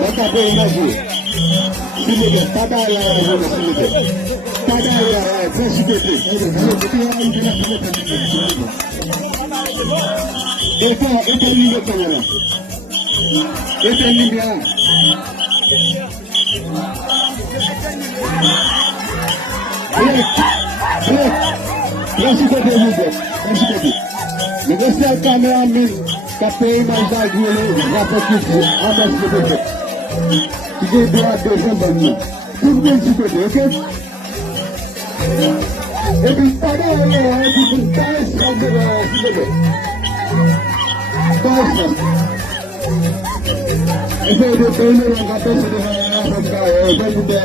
Maka pe imagi. Silike, tada ya ya silike. Tada ya ya, transhipete. Eta liga kamera. Eta liga. Transhipete liga. Transhipete. Negociar cameraman, capei mais da agulha, rapidinho, amas de bebê. Fiquei do lado do Jambani. Tudo bem de bebê, ok? Eu vim para a área de brincar esse cameraman de bebê. Poxa. Eu vou ter uma cabeça de raio, eu vou ter